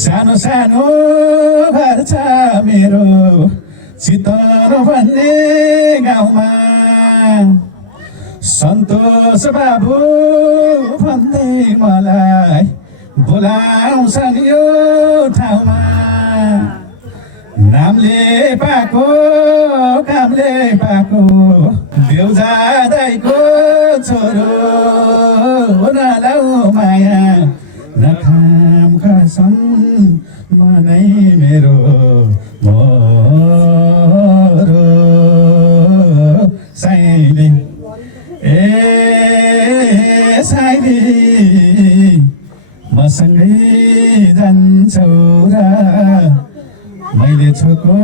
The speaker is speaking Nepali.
सानो सानो घर छ मेरो चितवन भन्ने गाउँमा सन्तोष बाबु भन्दै मलाई बोलाउँछन् यो ठाउँमा नामले पाएको कामले पाएको देउजा दाइको छोरो नलाउ माया नखाम खर्छन् मनै मेरो मोरो साइली साइली मसँगै जान्छौ र मैले छोको